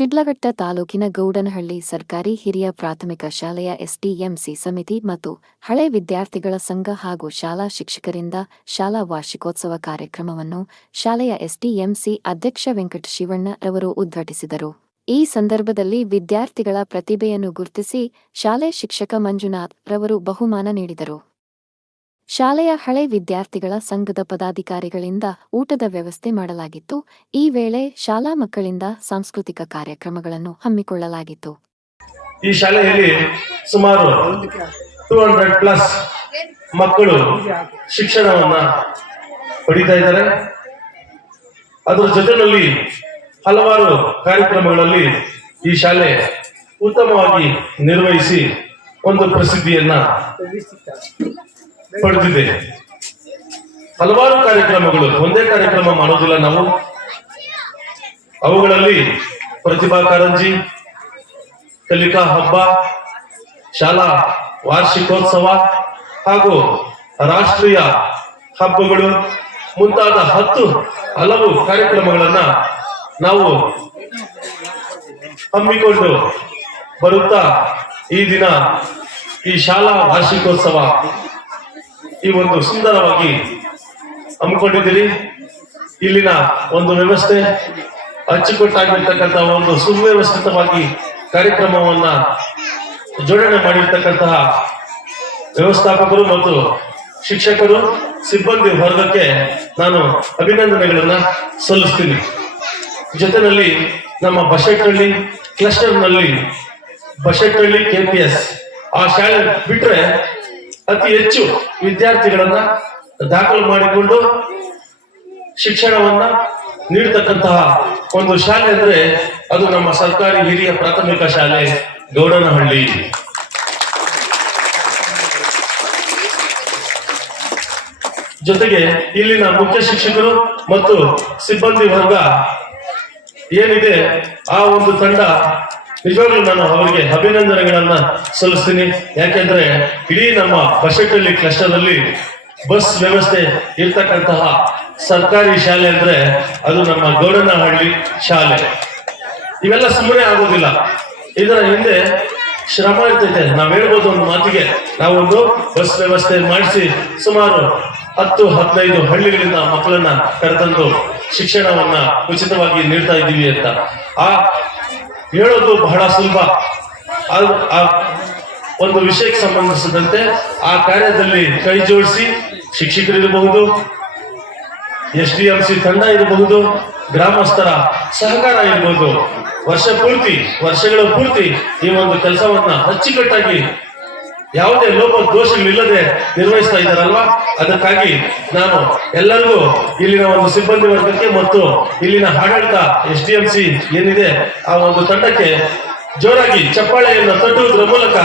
ಶಿಡ್ಲಘಟ್ಟ ತಾಲೂಕಿನ ಗೌಡನಹಳ್ಳಿ ಸರ್ಕಾರಿ ಹಿರಿಯ ಪ್ರಾಥಮಿಕ ಶಾಲೆಯ ಎಸ್ಡಿಎಂಸಿ ಸಮಿತಿ ಮತ್ತು ಹಳೆ ವಿದ್ಯಾರ್ಥಿಗಳ ಸಂಘ ಹಾಗೂ ಶಾಲಾ ಶಿಕ್ಷಕರಿಂದ ಶಾಲಾ ವಾರ್ಷಿಕೋತ್ಸವ ಕಾರ್ಯಕ್ರಮವನ್ನು ಶಾಲೆಯ ಎಸ್ಡಿಎಂಸಿ ಅಧ್ಯಕ್ಷ ವೆಂಕಟ ಶಿವಣ್ಣ ರವರು ಉದ್ಘಾಟಿಸಿದರು. ಈ ಸಂದರ್ಭದಲ್ಲಿ ವಿದ್ಯಾರ್ಥಿಗಳ ಪ್ರತಿಭೆಯನ್ನು ಗುರುತಿಸಿ ಶಾಲೆ ಶಿಕ್ಷಕ ಮಂಜುನಾಥ್ ರವರು ಬಹುಮಾನ ನೀಡಿದರು. ಶಾಲೆಯ ಹಳೆ ವಿದ್ಯಾರ್ಥಿಗಳ ಸಂಘದ ಪದಾಧಿಕಾರಿಗಳಿಂದ ಊಟದ ವ್ಯವಸ್ಥೆ ಮಾಡಲಾಗಿತ್ತು. ಈ ವೇಳೆ ಶಾಲಾ ಮಕ್ಕಳಿಂದ ಸಾಂಸ್ಕೃತಿಕ ಕಾರ್ಯಕ್ರಮಗಳನ್ನು ಹಮ್ಮಿಕೊಳ್ಳಲಾಗಿತ್ತು. ಈ ಶಾಲೆಯಲ್ಲಿ ಸುಮಾರು 200+ ಮಕ್ಕಳು ಶಿಕ್ಷಣವನ್ನ ಪಡಿತಾ ಇದ್ದಾರೆ. ಅದರ ಜೊತೆಯಲ್ಲಿ ಹಲವಾರು ಕಾರ್ಯಕ್ರಮಗಳಲ್ಲಿ ಈ ಶಾಲೆ ಉತ್ತಮವಾಗಿ ನಿರ್ವಹಿಸಿ ಒಂದು ಪ್ರಸಿದ್ಧಿಯನ್ನ ಪಡೆದಿದೆ. ಹಲವಾರು ಕಾರ್ಯಕ್ರಮಗಳು, ಒಂದೇ ಕಾರ್ಯಕ್ರಮ ಮಾಡೋದಿಲ್ಲ ನಾವು. ಅವುಗಳಲ್ಲಿ ಪ್ರತಿಭಾ ಕಾರಂಜಿ, ಕಲಿಕಾ ಹಬ್ಬ, ಶಾಲಾ ವಾರ್ಷಿಕೋತ್ಸವ ಹಾಗೂ ರಾಷ್ಟ್ರೀಯ ಹಬ್ಬಗಳು ಮುಂತಾದ 10 ಹಲವು ಕಾರ್ಯಕ್ರಮಗಳನ್ನ ನಾವು ಹಮ್ಮಿಕೊಂಡು ಬರುತ್ತಾ ಈ ದಿನ ಈ ಶಾಲಾ ವಾರ್ಷಿಕೋತ್ಸವ ಈ ಒಂದು ಸುಂದರವಾಗಿ ಹಮ್ಮಿಕೊಂಡಿದ್ದೀರಿ. ಇಲ್ಲಿನ ಒಂದು ವ್ಯವಸ್ಥೆ ಅಚ್ಚುಕಟ್ಟಾಗಿರ್ತಕ್ಕಂಥ ಒಂದು ಸುವ್ಯವಸ್ಥಿತವಾಗಿ ಕಾರ್ಯಕ್ರಮವನ್ನ ಜೋಡಣೆ ಮಾಡಿರ್ತಕ್ಕಂತಹ ವ್ಯವಸ್ಥಾಪಕರು ಮತ್ತು ಶಿಕ್ಷಕರು, ಸಿಬ್ಬಂದಿ ವರ್ಗಕ್ಕೆ ನಾನು ಅಭಿನಂದನೆಗಳನ್ನ ಸಲ್ಲಿಸ್ತೀನಿ. ಜೊತೆಯಲ್ಲಿ ನಮ್ಮ ಬಶೆಟ್ಟಹಳ್ಳಿ ಕ್ಲಸ್ಟರ್ನಲ್ಲಿ ಬಶೆಟ್ಟಹಳ್ಳಿ KPS ಆ ಶಾಲೆ ಬಿಟ್ರೆ ಅತಿ ಹೆಚ್ಚು ವಿದ್ಯಾರ್ಥಿಗಳನ್ನ ದಾಖಲು ಮಾಡಿಕೊಂಡು ಶಿಕ್ಷಣವನ್ನ ನೀಡತಕ್ಕಂತಹ ಒಂದು ಶಾಲೆ ಅಂದ್ರೆ ಅದು ನಮ್ಮ ಸರ್ಕಾರಿ ಹಿರಿಯ ಪ್ರಾಥಮಿಕ ಶಾಲೆ ಗೌಡನಹಳ್ಳಿ. ಜೊತೆಗೆ ಇಲ್ಲಿನ ಮುಖ್ಯ ಶಿಕ್ಷಕರು ಮತ್ತು ಸಿಬ್ಬಂದಿ ವರ್ಗ ಏನಿದೆ ಆ ಒಂದು ತಂಡ, ನಿಜವಾಗ್ಲೂ ನಾನು ಅವರಿಗೆ ಅಭಿನಂದನೆಗಳನ್ನ ಸಲ್ಲಿಸ್ತೀನಿ. ಯಾಕೆಂದ್ರೆ ಇಡೀ ನಮ್ಮ ಬಶೆಟ್ಟಹಳ್ಳಿ ಕ್ಲಸ್ಟರ್ ಅಲ್ಲಿ ಬಸ್ ವ್ಯವಸ್ಥೆ ಇರ್ತಕ್ಕಂತಹ ಸರ್ಕಾರಿ ಶಾಲೆ ಅಂದ್ರೆ ಅದು ನಮ್ಮ ಗೌಡನಹಳ್ಳಿ ಶಾಲೆ. ಇವೆಲ್ಲ ಸುಮ್ಮನೆ ಆಗೋದಿಲ್ಲ, ಇದರ ಹಿಂದೆ ಶ್ರಮ ಇರ್ತೈತೆ. ನಾವ್ ಹೇಳ್ಬೋದು ಒಂದು ಮಾತಿಗೆ, ನಾವೊಂದು ಬಸ್ ವ್ಯವಸ್ಥೆ ಮಾಡಿಸಿ ಸುಮಾರು 10-15 ಹಳ್ಳಿಗಳಿಂದ ಮಕ್ಕಳನ್ನ ಕರೆತಂದು ಶಿಕ್ಷಣವನ್ನ ಉಚಿತವಾಗಿ ನೀಡ್ತಾ ಇದ್ದೀವಿ ಅಂತ. ಆ ಹೇಳೋದು ಬಹಳ ಸುಲಭ. ಆ ಒಂದು ವಿಷಯಕ್ಕೆ ಸಂಬಂಧಿಸಿದಂತೆ ಆ ಕಾರ್ಯದಲ್ಲಿ ಕೈ ಜೋಡಿಸಿ ಶಿಕ್ಷಕರಿರಬಹುದು, SDMC ತಂಡ ಇರಬಹುದು, ಗ್ರಾಮಸ್ಥರ ಸಹಕಾರ ಇರಬಹುದು, ವರ್ಷಗಳ ಪೂರ್ತಿ ಈ ಒಂದು ಕೆಲಸವನ್ನ ಅಚ್ಚುಕಟ್ಟಾಗಿ ಯಾವುದೇ ಲೋಪ ದೋಷಗಳಿಲ್ಲದೆ ನಿರ್ವಹಿಸ್ತಾ ಇದ್ದಾರಲ್ವಾ. ಅದಕ್ಕಾಗಿ ನಾನು ಎಲ್ಲರಿಗೂ, ಇಲ್ಲಿನ ಒಂದು ಸಿಬ್ಬಂದಿ ವರ್ಗಕ್ಕೆ ಮತ್ತು ಇಲ್ಲಿನ ಆಡಳಿತ SDMC ಏನಿದೆ ಆ ಒಂದು ತಂಡಕ್ಕೆ ಜೋರಾಗಿ ಚಪ್ಪಾಳೆಯನ್ನು ತಟ್ಟುವುದರ ಮೂಲಕ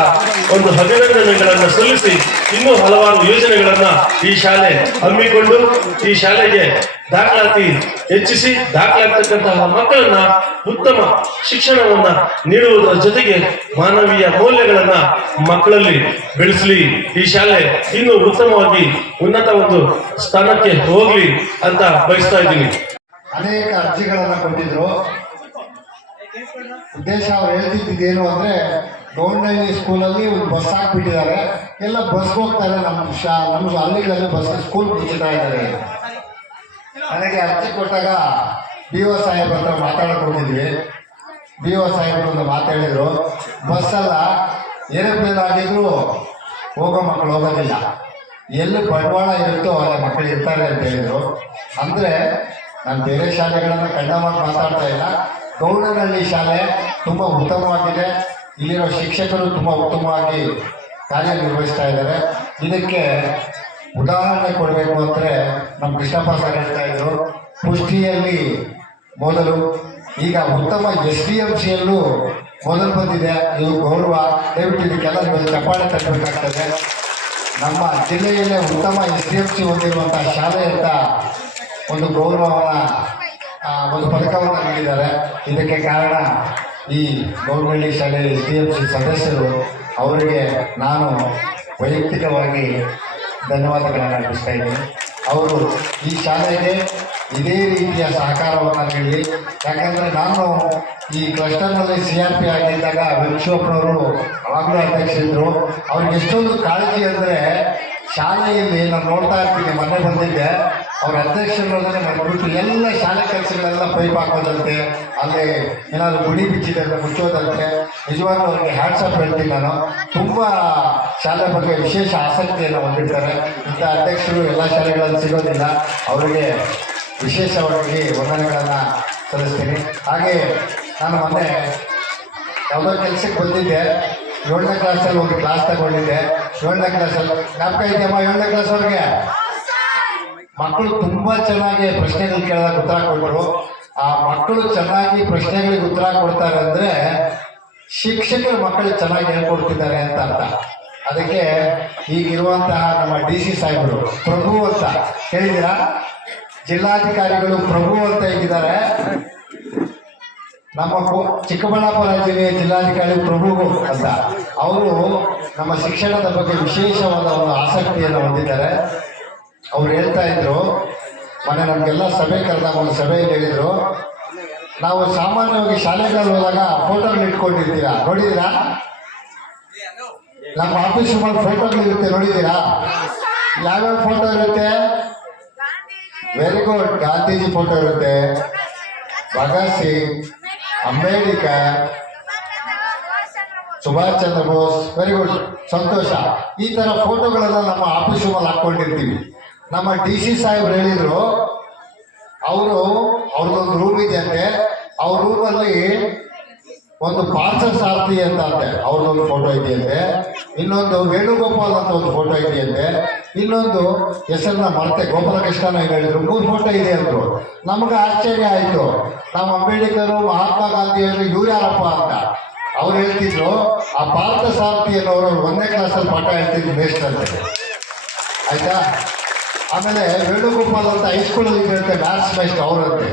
ಒಂದು ಅಭಿನಂದನೆಗಳನ್ನು ಸಲ್ಲಿಸಿ ಇನ್ನೂ ಹಲವಾರು ಯೋಜನೆಗಳನ್ನ ಈ ಶಾಲೆ ಹಮ್ಮಿಕೊಂಡು ಈ ಶಾಲೆಗೆ ದಾಖಲಾತಿ ಹೆಚ್ಚಿಸಿ ದಾಖಲಾಗ್ತಕ್ಕಂತಹ ಮಕ್ಕಳನ್ನ ಉತ್ತಮ ಶಿಕ್ಷಣವನ್ನ ನೀಡುವುದರ ಜೊತೆಗೆ ಮಾನವೀಯ ಮೌಲ್ಯಗಳನ್ನ ಮಕ್ಕಳಲ್ಲಿ ಬೆಳೆಸಲಿ, ಈ ಶಾಲೆ ಇನ್ನೂ ಉತ್ತಮವಾಗಿ ಉನ್ನತ ಒಂದು ಸ್ಥಾನಕ್ಕೆ ಹೋಗ್ಲಿ ಅಂತ ಬಯಸ್ತಾ ಇದ್ದೀನಿ. ಅನೇಕ ಅರ್ಜಿಗಳನ್ನ ಕೊಟ್ಟಿದ್ರು. ಉದ್ದೇಶ ಅವ್ರು ಹೇಳ್ತಿದ್ದೇನು ಅಂದ್ರೆ, ಗೌಡನಹಳ್ಳಿ ಸ್ಕೂಲಲ್ಲಿ ಒಂದು ಬಸ್ ಹಾಕ್ಬಿಟ್ಟಿದ್ದಾರೆ, ಎಲ್ಲ ಬಸ್ಗೆ ಹೋಗ್ತಾರೆ, ನಮ್ಮ ಹಳ್ಳಿಗಳಲ್ಲಿ ಬಸ್ ಸ್ಕೂಲ್ ಬಿಡ್ತಾ ಇದ್ದಾರೆ. ನನಗೆ ಅರ್ಜಿ ಕೊಟ್ಟಾಗ BO ಸಾಹೇಬ್ರ ಹತ್ರ ಮಾತಾಡ್ಕೊಂಡಿದ್ವಿ. BO ಸಾಹೇಬ್ರು ಒಂದು ಮಾತಾಡಿದ್ರು, ಬಸ್ಸಲ್ಲ ಏರೋಪ್ಲೇನ್ ಆಗಿದ್ರು ಹೋಗೋ ಮಕ್ಕಳು ಹೋಗೋದಿಲ್ಲ, ಎಲ್ಲಿ ಬಂಡವಾಳ ಇರುತ್ತೋ ಅಲ್ಲಿ ಮಕ್ಕಳು ಇರ್ತಾರೆ ಅಂತ ಹೇಳಿದ್ರು. ಅಂದರೆ ನಾನು ಬೇರೆ ಶಾಲೆಗಳನ್ನು ಖಂಡವಾಗಿ ಮಾತಾಡ್ತಾ ಇಲ್ಲ, ಗೌಡನಹಳ್ಳಿ ಶಾಲೆ ತುಂಬ ಉತ್ತಮವಾಗಿದೆ. ಇಲ್ಲಿರೋ ಶಿಕ್ಷಕರು ತುಂಬ ಉತ್ತಮವಾಗಿ ಕಾರ್ಯನಿರ್ವಹಿಸ್ತಾ ಇದ್ದಾರೆ. ಇದಕ್ಕೆ ಉದಾಹರಣೆ ಕೊಡಬೇಕು ಅಂದರೆ ನಮ್ಮ ಕೃಷ್ಣಪ್ಪ ಸರ್ ಹೇಳ್ತಾ ಇದ್ರು, ಪುಷ್ಟಿಯಲ್ಲಿ ಮೊದಲು, ಈಗ ಉತ್ತಮ SDMCಯಲ್ಲೂ ಮೊದಲು ಬಂದಿದೆ. ಇದು ಗೌರವ. ದಯವಿಟ್ಟು ಇದಕ್ಕೆಲ್ಲ ಚಪ್ಪಾಳೆ ತಟ್ಟಬೇಕಾಗ್ತದೆ. ನಮ್ಮ ಜಿಲ್ಲೆಯಲ್ಲೇ ಉತ್ತಮ SDMC ಹೊಂದಿರುವಂಥ ಶಾಲೆ ಅಂತ ಒಂದು ಗೌರವವನ್ನು, ಒಂದು ಪದಕವನ್ನು ನೀಡಿದ್ದಾರೆ. ಇದಕ್ಕೆ ಕಾರಣ ಈ ಗೌಡನಹಳ್ಳಿ ಶಾಲೆ SDMC ಸದಸ್ಯರು. ಅವರಿಗೆ ನಾನು ವೈಯಕ್ತಿಕವಾಗಿ ಧನ್ಯವಾದಗಳನ್ನು ಅರ್ಪಿಸ್ತಾ ಇದ್ದೀನಿ. ಅವರು ಈ ಶಾಲೆಗೆ ಇದೇ ರೀತಿಯ ಸಹಕಾರವನ್ನು ನೀಡಿ. ಯಾಕಂದರೆ ನಾನು ಈ ಕ್ಲಸ್ಟರ್ನಲ್ಲಿ CRP ಆಗಿದ್ದಾಗ ವಿಶ್ವಪ್ಪನವರು ಅವಾಗಲೂ ಅಧ್ಯಕ್ಷರಿದ್ದರು. ಅವ್ರಿಗೆ ಎಷ್ಟೊಂದು ಕಾಳಜಿ ಅಂದರೆ ಶಾಲೆಯಲ್ಲಿ ನಾನು ನೋಡ್ತಾ ಇರ್ತೀನಿ, ಮೊನ್ನೆ ಬಂದಿದ್ದೆ, ಅವ್ರ ಅಧ್ಯಕ್ಷರೊಂದಿಗೆ ಮಾಡಿಬಿಟ್ಟು ಎಲ್ಲ ಶಾಲೆ ಕೆಲಸಗಳೆಲ್ಲ ಪೈಪ್ ಹಾಕೋದಂತೆ, ಅಲ್ಲಿ ಏನಾದರೂ ಗುಡಿ ಬಿಚ್ಚಿದಂತೆ ಮುಚ್ಚೋದಂತೆ. ನಿಜವಾಗ್ಲೂ ಅವ್ರಿಗೆ ಹ್ಯಾಟ್ಸಪ್ ಹೇಳ್ತೀನಿ ನಾನು. ತುಂಬ ಶಾಲೆ ಬಗ್ಗೆ ವಿಶೇಷ ಆಸಕ್ತಿಯನ್ನು ಹೊಂದಿರ್ತಾರೆ. ಇಂಥ ಅಧ್ಯಕ್ಷರು ಎಲ್ಲ ಶಾಲೆಗಳಲ್ಲಿ ಸಿಗೋದಿಲ್ಲ. ಅವರಿಗೆ ವಿಶೇಷವಾಗಿ ವಂದನೆಗಳನ್ನು ಸಲ್ಲಿಸ್ತೀನಿ. ಹಾಗೆ ನಾನು ಮೊನ್ನೆ ಯಾವುದೋ ಕೆಲಸಕ್ಕೆ ಬಂದಿದ್ದೆ, 7ನೇ ಕ್ಲಾಸಲ್ಲಿ ಹೋಗಿ ಕ್ಲಾಸ್ ತಗೊಂಡಿದ್ದೆ. 7ನೇ ಕ್ಲಾಸಲ್ಲಿ ಜ್ಞಾಪಕ ಇದೆಯಮ್ಮ? 7ನೇ ಕ್ಲಾಸ್ ಅವ್ರಿಗೆ ಮಕ್ಕಳು ತುಂಬ ಚೆನ್ನಾಗಿ ಪ್ರಶ್ನೆಗಳು ಕೇಳಿದಾಗ ಉತ್ತರ ಕೊಟ್ಟರು. ಆ ಮಕ್ಕಳು ಚೆನ್ನಾಗಿ ಪ್ರಶ್ನೆಗಳಿಗೆ ಉತ್ತರ ಕೊಡ್ತಾರೆ ಅಂದರೆ ಶಿಕ್ಷಕರು ಮಕ್ಕಳಿಗೆ ಚೆನ್ನಾಗಿ ಹೇಳ್ಕೊಡ್ತಿದ್ದಾರೆ ಅಂತ ಅರ್ಥ. ಅದಕ್ಕೆ ಈಗಿರುವಂತಹ ನಮ್ಮ DC ಸಾಹೇಬರು ಪ್ರಭು ಅಂತ ಹೇಳಿದ್ದೀರಾ, ಜಿಲ್ಲಾಧಿಕಾರಿಗಳು ಪ್ರಭು ಅಂತ ಹೇಗಿದ್ದಾರೆ. ನಮ್ಮ ಚಿಕ್ಕಬಳ್ಳಾಪುರ ಜಿಲ್ಲೆಯ ಜಿಲ್ಲಾಧಿಕಾರಿ ಪ್ರಭು ಅಂತ, ಅವರು ನಮ್ಮ ಶಿಕ್ಷಣದ ಬಗ್ಗೆ ವಿಶೇಷವಾದ ಒಂದು ಆಸಕ್ತಿಯನ್ನು ಹೊಂದಿದ್ದಾರೆ. ಅವ್ರು ಹೇಳ್ತಾ ಇದ್ರು, ಮೊನ್ನೆ ನಮಗೆಲ್ಲ ಸಭೆ ಕರೆದಾಗ ಒಂದು ಸಭೆಯಲ್ಲಿ ಹೇಳಿದರು, ನಾವು ಸಾಮಾನ್ಯವಾಗಿ ಶಾಲೆಗಳಲ್ಲಿ ಹೋದಾಗ ಫೋಟೋಗಳು ಇಟ್ಕೊಂಡಿರ್ತೀರಾ, ನೋಡಿದ್ದೀರಾ? ನಮ್ಮ ಆಫೀಸ್ ರೂಮಲ್ಲಿ ಫೋಟೋಗಳಿರುತ್ತೆ, ನೋಡಿದ್ದೀರಾ? ಯಾವ್ಯಾವ ಫೋಟೋ ಇರುತ್ತೆ? Very good. ಗಾಂಧೀಜಿ ಫೋಟೋ ಇರುತ್ತೆ, ಭಗತ್ ಸಿಂಗ್, ಅಂಬೇಡ್ಕರ್, ಸುಭಾಷ್ ಚಂದ್ರ ಬೋಸ್, ವೆರಿ ಗುಡ್, ಸಂತೋಷ. ಈ ಥರ ಫೋಟೋಗಳೆಲ್ಲ ನಮ್ಮ ಆಫೀಸ್ ರೂಮಲ್ಲಿ ಹಾಕ್ಕೊಂಡಿರ್ತೀವಿ. ನಮ್ಮ DC ಸಾಹೇಬ್ರು ಹೇಳಿದರು, ಅವ್ರದ್ದೊಂದು ರೂಮ್ ಇದೆಯಂತೆ, ಅವ್ರ ರೂಮಲ್ಲಿ ಒಂದು ಪಾರ್ಥಸಾರಥಿ ಅಂತ ಅಂತೆ ಅವ್ರದ್ದೊಂದು ಫೋಟೋ ಇದೆಯಂತೆ, ಇನ್ನೊಂದು ವೇಣುಗೋಪಾಲ್ ಅಂತ ಒಂದು ಫೋಟೋ ಇದೆಯಂತೆ, ಇನ್ನೊಂದು ಹೆಸರನ್ನ ಮರೆತೆ ಗೋಪಾಲಕೃಷ್ಣನ ಹೇಳಿದ್ರು, 3 ಫೋಟೋ ಇದೆ ಅಂದರು. ನಮಗೆ ಆಶ್ಚರ್ಯ ಆಯಿತು. ನಮ್ಮ ಅಂಬೇಡ್ಕರು, ಮಹಾತ್ಮ ಗಾಂಧಿ ಅವರು ಇವ್ರು ಯಾರಪ್ಪ ಅಂತ. ಅವ್ರು ಹೇಳ್ತಿದ್ರು, ಆ ಪಾರ್ಥಸಾರಥಿ ಅನ್ನೋರು 1ನೇ ಕ್ಲಾಸಲ್ಲಿ ಪಾಠ ಹೇಳ್ತಿದ್ರು ಮೇಷ್ಟ್ರಂತೆ, ಆಯ್ತಾ? ಆಮೇಲೆ ವೇಣುಗೋಪಾಲ್ ಅಂತ ಹೈಸ್ಕೂಲಲ್ಲಿ ಇರುತ್ತೆ, ಮ್ಯಾಥ್ಸ್ ಮೇಷ್ಟ್ರು ಅವರಂತೆ.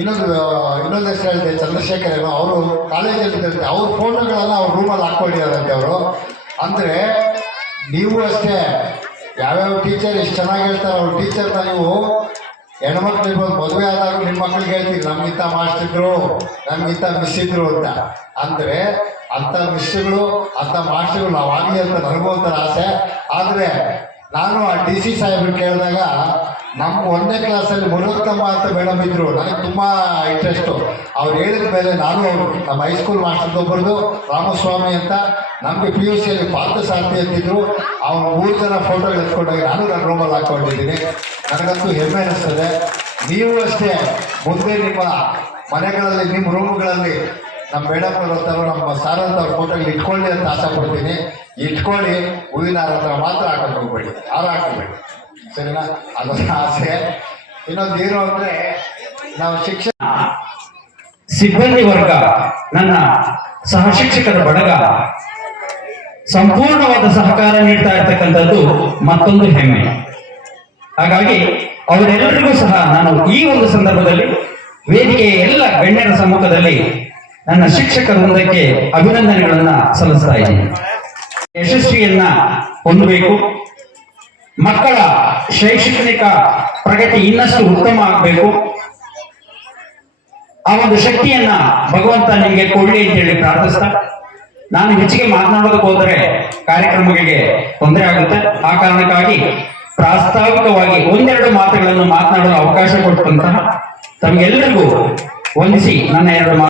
ಇನ್ನೊಂದು ಹೆಸರು ಹೇಳಿದೆ, ಚಂದ್ರಶೇಖರ್ ಏನೋ, ಅವರು ಕಾಲೇಜಲ್ಲಿ ಇರುತ್ತೆ. ಅವ್ರ ಫೋಟೋಗಳೆಲ್ಲ ಅವ್ರ ರೂಮಲ್ಲಿ ಹಾಕ್ಕೊಂಡಿದ್ದಾರಂತೆ ಅವರು. ಅಂದರೆ ನೀವು ಅಷ್ಟೇ, ಯಾವ್ಯಾವ ಟೀಚರ್ ಎಷ್ಟು ಚೆನ್ನಾಗಿ ಹೇಳ್ತಾರೆ, ಅವ್ರ ಟೀಚರ್ನ ನೀವು ಹೆಣ್ಮಕ್ಳಿಗೆ ಮದುವೆ ಆದಾಗ ನಿಮ್ಮ ಮಕ್ಳಿಗೆ ಹೇಳ್ತೀವಿ, ನಮಗಿಂತ ಮಾಸ್ಟರ್ಗಳು, ನಮಗಿಂತ ಮಿಸ್ ಇದ್ರು ಅಂತ. ಅಂದರೆ ಅಂಥ ಮಿಸ್ಗಳು, ಅಂಥ ಮಾಸ್ಟರ್ಗಳು ನಾವು ಆಗಲಿ ಅಂತ ನನಗೂ ಒಂಥರ ಆಸೆ. ಆದರೆ ನಾನು ಆ DC ಸಾಹೇಬ್ರು ಕೇಳಿದಾಗ, ನಮ್ಮ 1ನೇ ಕ್ಲಾಸಲ್ಲಿ ಮುರುಗಮ್ಮ ಅಂತ ಮೇಡಮ್ ಇದ್ರು, ನನಗೆ ತುಂಬ ಇಂಟ್ರೆಸ್ಟು. ಅವ್ರು ಹೇಳಿದ ಮೇಲೆ ನಾನು ಅವರು ನಮ್ಮ ಹೈಸ್ಕೂಲ್ ಮಾಸ್ಟರ್ಗೊಬ್ಬರದು ರಾಮಸ್ವಾಮಿ ಅಂತ, ನಮಗೆ PUCಯಲ್ಲಿ ಪಾರ್ಥಸಾರಥಿ ಅಂತಿದ್ರು. ಅವ್ರು 3 ಜನ ಫೋಟೋಗಳು ಎತ್ಕೊಂಡೋಗಿ ನಾನು ನನ್ನ ರೂಮಲ್ಲಿ ಹಾಕ್ಕೊಂಡಿದ್ದೀನಿ. ನನಗಂತೂ ಹೆಮ್ಮೆ ಅನ್ನಿಸ್ತದೆ. ನೀವು ಅಷ್ಟೇ ಮುಂದೆ ನಿಮ್ಮ ಮನೆಗಳಲ್ಲಿ, ನಿಮ್ಮ ರೂಮ್ಗಳಲ್ಲಿ ನಮ್ಮ ಮೇಡಮ್ ಅವ್ರ ನಮ್ಮ ಸಾರ್ ಅಂತ ಅವ್ರ ಫೋಟೋಗಳು ಇಟ್ಕೊಳ್ಳಿ ಅಂತ ಆಸೆ ಪಡ್ತೀನಿ. ಇಟ್ಕೊಳ್ಳಿ, ಹೂವಿನ ಹತ್ರ ಮಾತ್ರ ಹಾಕೊಂಡು ಹೋಗ್ಬೇಡಿ, ಹಾರ ಹಾಕೋಬೇಡಿ, ಸರಿನಾ? ಅದೊಂದು ಆಸೆ. ಇನ್ನೊಂದು ಏನು ಅಂದರೆ, ನಾವು ಶಿಕ್ಷಣ ಸಿಬ್ಬಂದಿ ವರ್ಗ, ನನ್ನ ಸಹ ಶಿಕ್ಷಕರ ಬಳಗ ಸಂಪೂರ್ಣವಾದ ಸಹಕಾರ ನೀಡ್ತಾ ಇರ್ತಕ್ಕಂಥದ್ದು ಮತ್ತೊಂದು ಹೆಮ್ಮೆ. ಹಾಗಾಗಿ ಅವರೆಲ್ಲರಿಗೂ ಸಹ ನಾನು ಈ ಒಂದು ಸಂದರ್ಭದಲ್ಲಿ ವೇದಿಕೆಯ ಎಲ್ಲ ಗಣ್ಯರ ಸಮ್ಮುಖದಲ್ಲಿ ನನ್ನ ಶಿಕ್ಷಕ ವೃಂದಕ್ಕೆ ಅಭಿನಂದನೆಗಳನ್ನ ಸಲ್ಲಿಸ್ತಾ ಇದ್ದೀನಿ. ಯಶಸ್ವಿಯನ್ನ ಹೊಂದಬೇಕು, ಮಕ್ಕಳ ಶೈಕ್ಷಣಿಕ ಪ್ರಗತಿ ಇನ್ನಷ್ಟು ಉತ್ತಮ ಆಗಬೇಕು. ಆ ಒಂದು ಶಕ್ತಿಯನ್ನ ಭಗವಂತ ನಿಮಗೆ ಕೊಡ್ಲಿ ಅಂತೇಳಿ ಪ್ರಾರ್ಥಿಸ್ತಾ, ನಾನು ಹೆಚ್ಚಿಗೆ ಮಾತನಾಡೋದಕ್ಕೆ ಹೋದರೆ ಕಾರ್ಯಕ್ರಮಗಳಿಗೆ ತೊಂದರೆ ಆಗುತ್ತೆ. ಆ ಕಾರಣಕ್ಕಾಗಿ ಪ್ರಾಸ್ತಾವಿಕವಾಗಿ 1-2 ಮಾತುಗಳನ್ನು ಮಾತನಾಡಲು ಅವಕಾಶ ಕೊಟ್ಟಂತಹ ತಮಗೆಲ್ಲರಿಗೂ ವಂದಿಸಿ ನನ್ನ 2 ಮಾತು